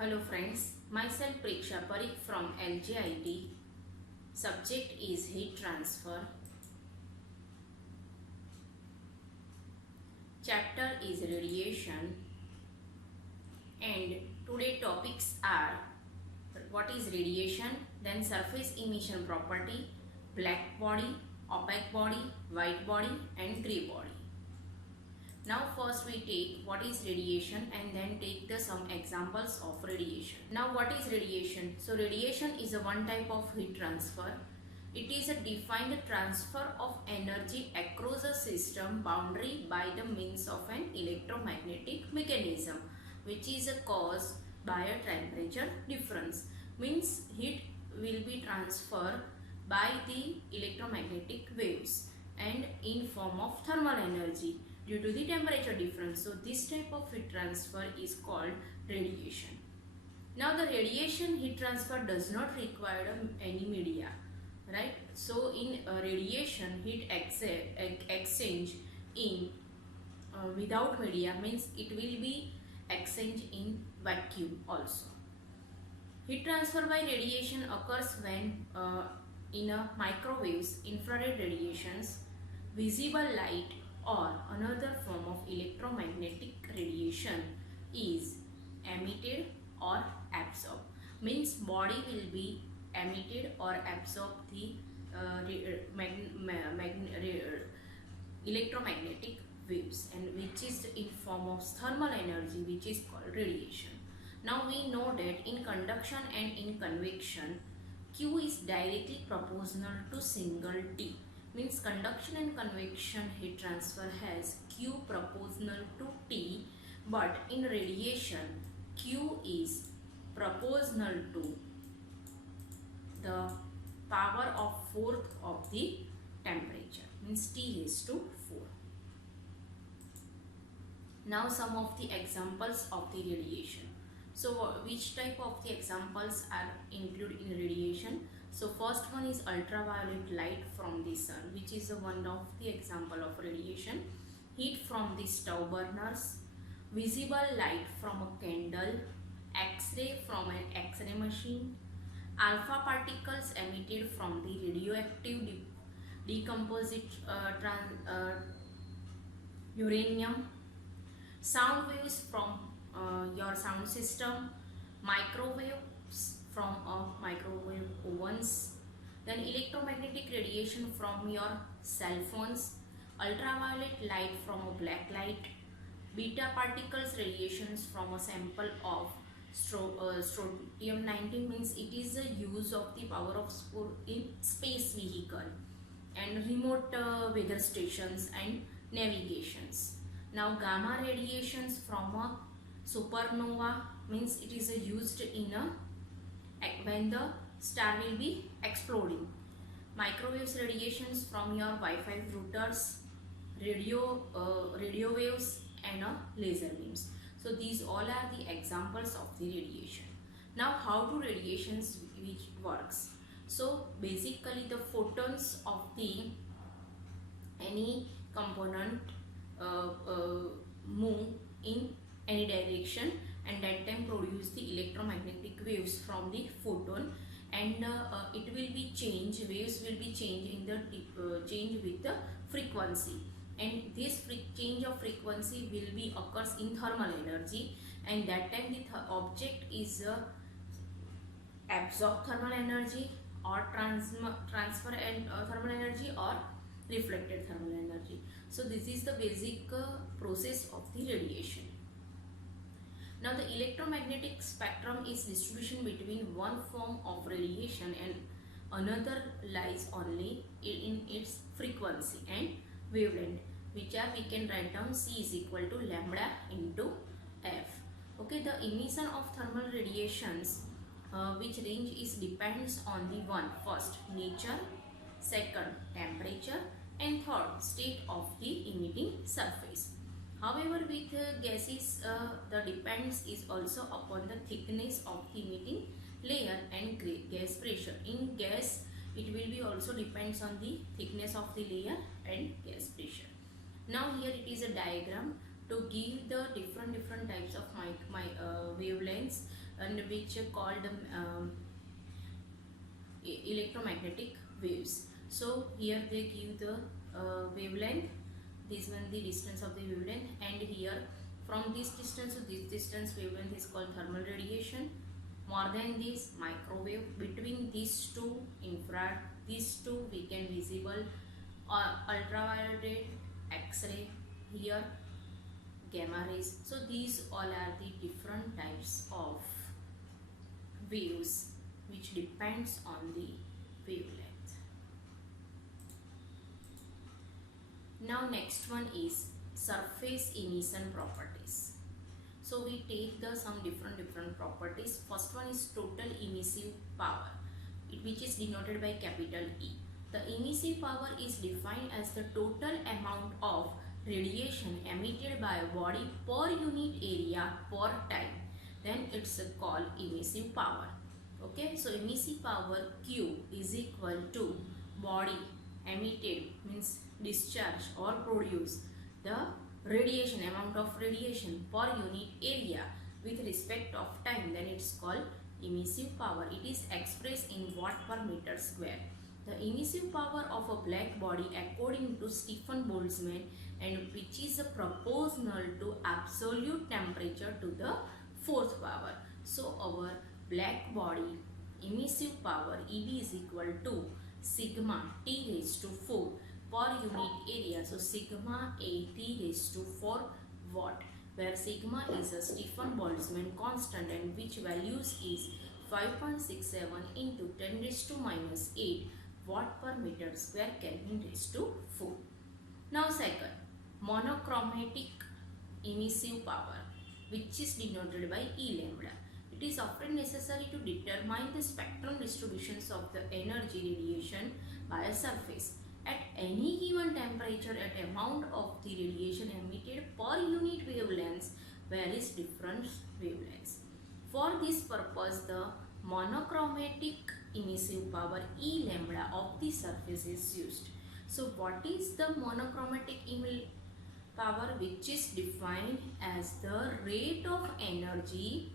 Hello friends, myself Preksha Parikh from LJIT. Subject is heat transfer. Chapter is radiation. And today topics are what is radiation, then surface emission property, black body, opaque body, white body and grey body. Now first we take what is radiation and then take some examples of radiation. Now what is radiation? So radiation is a one type of heat transfer. It is a defined transfer of energy across a system boundary by the means of an electromagnetic mechanism which is caused by a temperature difference. Means heat will be transferred by the electromagnetic waves and in form of thermal energy due to the temperature difference. So this type of heat transfer is called radiation. Now the radiation heat transfer does not require any media, right? So in radiation heat exchange in without media means it will be exchanged in vacuum also. Heat transfer by radiation occurs when in a microwaves, infrared radiations, visible light or another form of electromagnetic radiation is emitted or absorbed. Means body will be emitted or absorb the electromagnetic waves and which is in form of thermal energy which is called radiation. Now we know that in conduction and in convection Q is directly proportional to single T. Means conduction and convection heat transfer has Q proportional to T, but in radiation Q is proportional to the power of fourth of the temperature, means T is to 4. Now some of the examples of the radiation. So which type of the examples are included in radiation? So first one is ultraviolet light from the sun, which is one of the example of radiation. Heat from the stove burners, visible light from a candle, X-ray from an X-ray machine, alpha particles emitted from the radioactive decomposite uranium, sound waves from your sound system, microwaves from microwave ovens, then electromagnetic radiation from your cell phones, ultraviolet light from a black light, beta particles radiations from a sample of strontium-90 means it is a use of the power of in space vehicle and remote weather stations and navigations. Now gamma radiations from a supernova means it is used in a when the star will be exploding. Microwaves radiations from your Wi-Fi routers, radio waves and laser beams. So these all are the examples of the radiation. Now how do radiations which works? So basically the photons of the any component move in any direction and that time produce the electromagnetic waves from the photon and it will be changed, waves will be changed in the change with the frequency, and this change of frequency will be occurs in thermal energy and that time the object is absorb thermal energy or transfer and thermal energy or reflected thermal energy. So this is the basic process of the radiation. Now the electromagnetic spectrum is distribution between one form of radiation and another lies only in its frequency and wavelength, which are we can write down C is equal to lambda into F. Okay, the emission of thermal radiations which range is depends on the first nature, second temperature and third state of the emitting surface. However, with gases, the depends is also upon the thickness of the emitting layer and gas pressure. In gas, it will be also depends on the thickness of the layer and gas pressure. Now here it is a diagram to give the different types of wavelengths and which are called electromagnetic waves. So here they give the wavelength, this one the distance of the wavelength, and here from this distance to this distance wavelength is called thermal radiation. More than this, microwave. Between these two, infrared. These two we can visible ultraviolet, X-ray, here gamma rays. So these all are the different types of waves which depends on the wavelength. Now next one is surface emission properties. So we take the some different properties. First one is total emissive power, which is denoted by capital E. The emissive power is defined as the total amount of radiation emitted by a body per unit area per time. Then it's called emissive power. Okay, so emissive power Q is equal to body emitted means discharge or produce the radiation, amount of radiation per unit area with respect of time, then it's called emissive power. It is expressed in watt per meter square. The emissive power of a black body according to Stefan Boltzmann, and which is proportional to absolute temperature to the fourth power. So our black body emissive power EB is equal to sigma T raised to 4 per unit area. So sigma A T raised to 4 watt, where sigma is a Stefan Boltzmann constant and which values is 5.67 into 10 raised to minus 8 watt per meter square Kelvin raised to 4. Now second, monochromatic emissive power, which is denoted by E lambda. It is often necessary to determine the spectral distributions of the energy radiation by a surface. At any given temperature, at amount of the radiation emitted per unit wavelengths varies different wavelengths. For this purpose, the monochromatic emissive power E lambda of the surface is used. So what is the monochromatic emissive power, which is defined as the rate of energy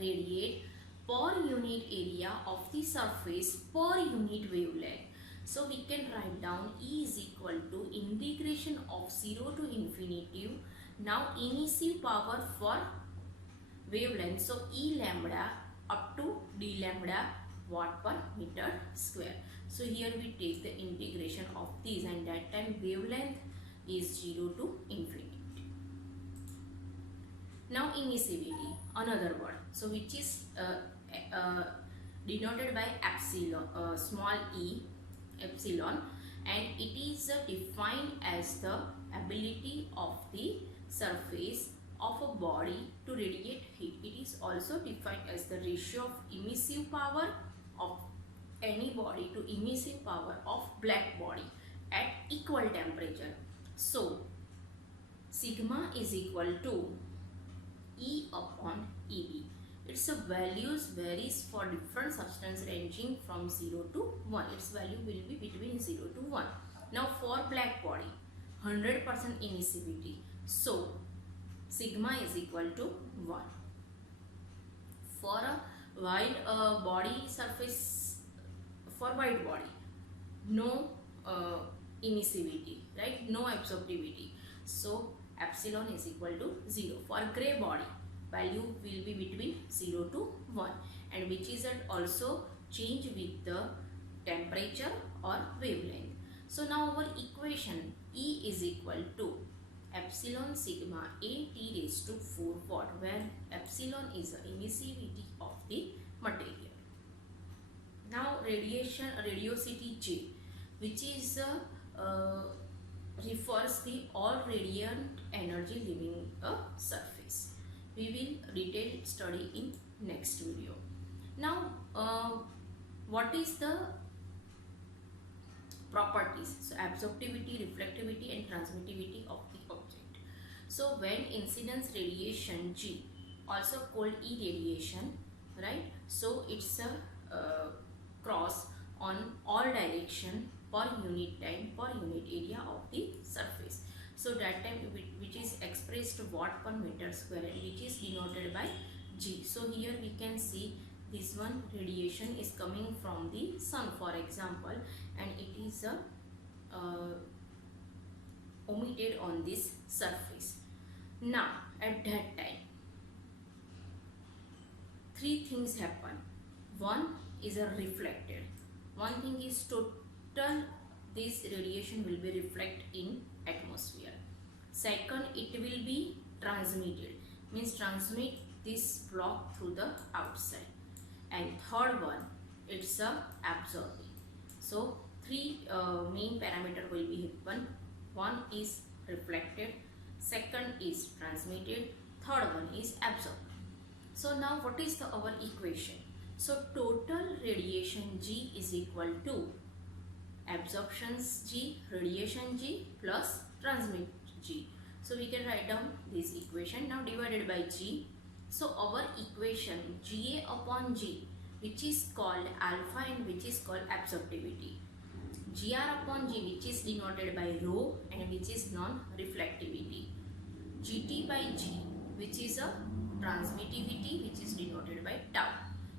radiate per unit area of the surface per unit wavelength. So we can write down E is equal to integration of 0 to infinity. Now emissive power for wavelength. So E lambda up to D lambda watt per meter square. So here we take the integration of these, and that time wavelength is 0 to infinity. Now emissivity, another word. So which is denoted by epsilon, small e, epsilon, and it is defined as the ability of the surface of a body to radiate heat. It is also defined as the ratio of emissive power of any body to emissive power of black body at equal temperature. So sigma is equal to E upon EB. Its values varies for different substance ranging from 0 to 1. Its value will be between 0 to 1. Now for black body, 100% emissivity. So sigma is equal to 1. For a white body surface, for white body, no emissivity, right? No absorptivity. So epsilon is equal to 0. For grey body, value will be between 0 to 1, and which is also change with the temperature or wavelength. So now our equation E is equal to epsilon sigma A T raised to 4 watt, where epsilon is the emissivity of the material. Now radiosity J, which is refers the all radiant energy leaving a surface. We will detail study in next video. Now what is the properties? So absorptivity, reflectivity and transmittivity of the object. So when incidence radiation G, also called E radiation, right? So it's a cross on all direction per unit time per unit area of the surface. So that time which is expressed watt per meter square, and which is denoted by G. So here we can see this one radiation is coming from the sun, for example, and it is emitted on this surface. Now at that time, three things happen. One is a reflected. One thing is total this radiation will be reflected in atmosphere. Second, it will be transmitted, means transmit this block through the outside. And third one, it's a absorbing. So three main parameter will be happen. One is reflected, second is transmitted, third one is absorbed. So now what is our equation? So total radiation G is equal to absorptions G, radiation G plus transmit G. So we can write down this equation now divided by G. So our equation Ga upon G, which is called alpha and which is called absorptivity. Gr upon G, which is denoted by rho and which is non-reflectivity. Gt by G, which is a transmittivity, which is denoted by tau.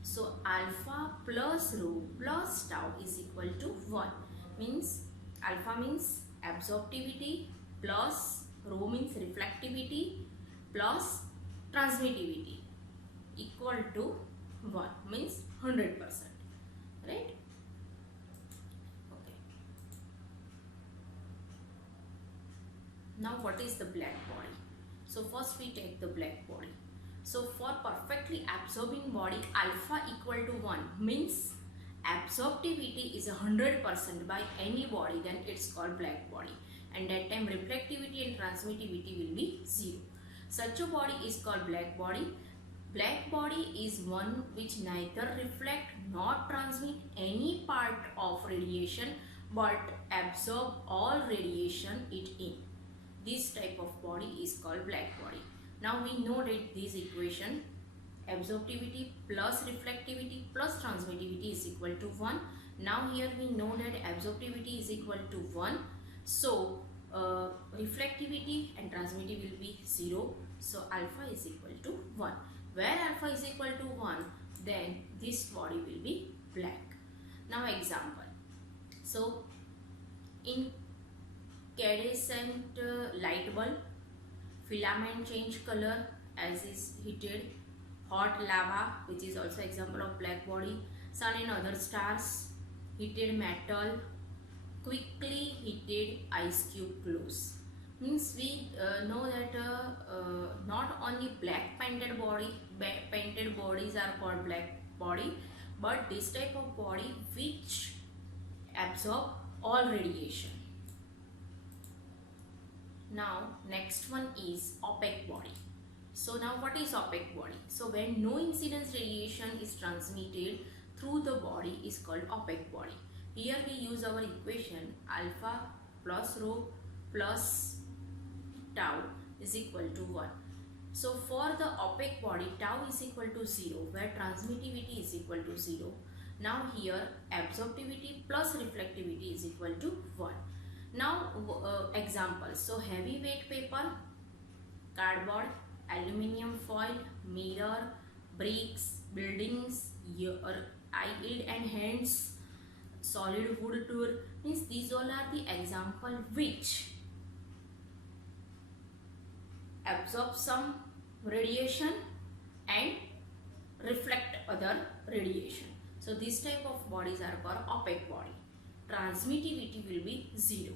So alpha plus rho plus tau is equal to 1. Means alpha means absorptivity plus rho means reflectivity plus transmittivity equal to 1, means 100%, right? Okay. Now what is the black body? So first we take the black body. So for perfectly absorbing body, alpha equal to 1 means absorptivity is 100% by any body, then it's called black body. And that time reflectivity and transmittivity will be 0. Such a body is called black body. Black body is one which neither reflect nor transmit any part of radiation but absorb all radiation it in. This type of body is called black body. Now we know that this equation absorptivity plus reflectivity plus transmittivity is equal to 1. Now here we know that absorptivity is equal to 1. So reflectivity and transmittivity will be 0. So alpha is equal to 1. Where alpha is equal to 1, then this body will be black. Now example. So incandescent light bulb, filament change color as is heated, hot lava, which is also example of black body, sun and other stars, heated metal, quickly heated ice cube glows. Means we know that not only black painted bodies are called black body, but this type of body which absorb all radiation. Now next one is opaque body. So now what is opaque body? So when no incidence radiation is transmitted through the body is called opaque body. Here we use our equation alpha plus rho plus tau is equal to 1. So for the opaque body, tau is equal to 0, where transmittivity is equal to 0. Now here absorptivity plus reflectivity is equal to 1. Now examples. So heavyweight paper, cardboard, aluminium foil, mirror, bricks, buildings, eyelid and hands, solid wood tool. Means these all are the example which absorb some radiation and reflect other radiation. So this type of bodies are called opaque body. Transmittivity will be 0.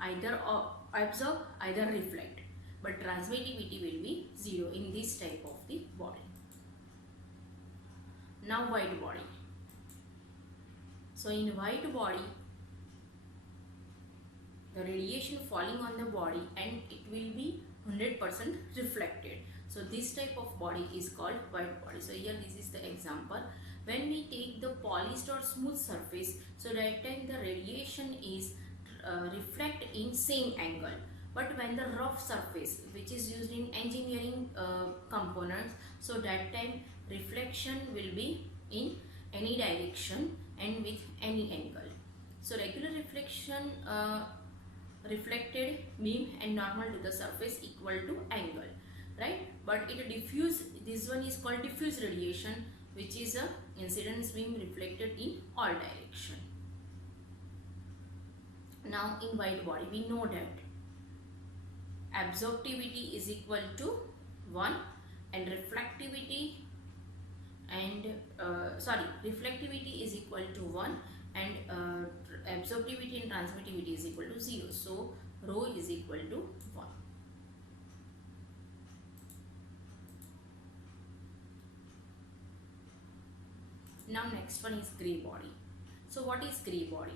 Either absorb, either reflect. But transmittivity will be 0 in this type of the body. Now white body. So in white body, the radiation falling on the body and it will be 100% reflected. So this type of body is called white body. So here this is the example. When we take the polished or smooth surface, so that time the radiation is reflect in same angle. But when the rough surface, which is used in engineering components, so that time reflection will be in any direction and with any angle. So regular reflection, reflected beam and normal to the surface equal to angle. right? But it diffuse, this one is called diffuse radiation, which is a incidence beam reflected in all direction. Now in white body we know that absorptivity is equal to 1 and reflectivity and reflectivity is equal to 1 and absorptivity and transmittivity is equal to 0. So rho is equal to 1. Now next one is gray body. So what is gray body?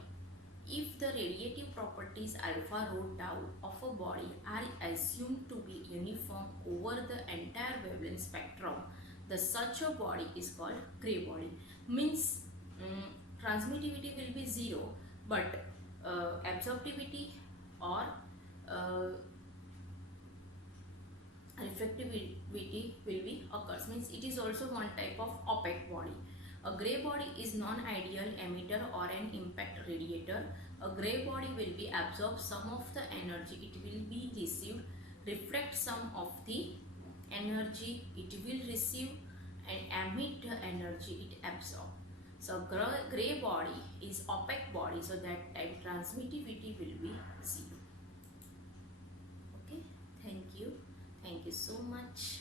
If the radiative properties alpha, rho, tau of a body are assumed to be uniform over the entire wavelength spectrum, the such a body is called gray body. Means transmittivity will be 0, but absorptivity or reflectivity will be occurs. Means it is also one type of opaque body. A gray body is non-ideal emitter or an impact radiator. A gray body will be absorb some of the energy it will be received, reflect some of the energy it will receive, and emit the energy it absorb. So gray body is opaque body, so that type transmittivity will be 0. Okay, thank you so much.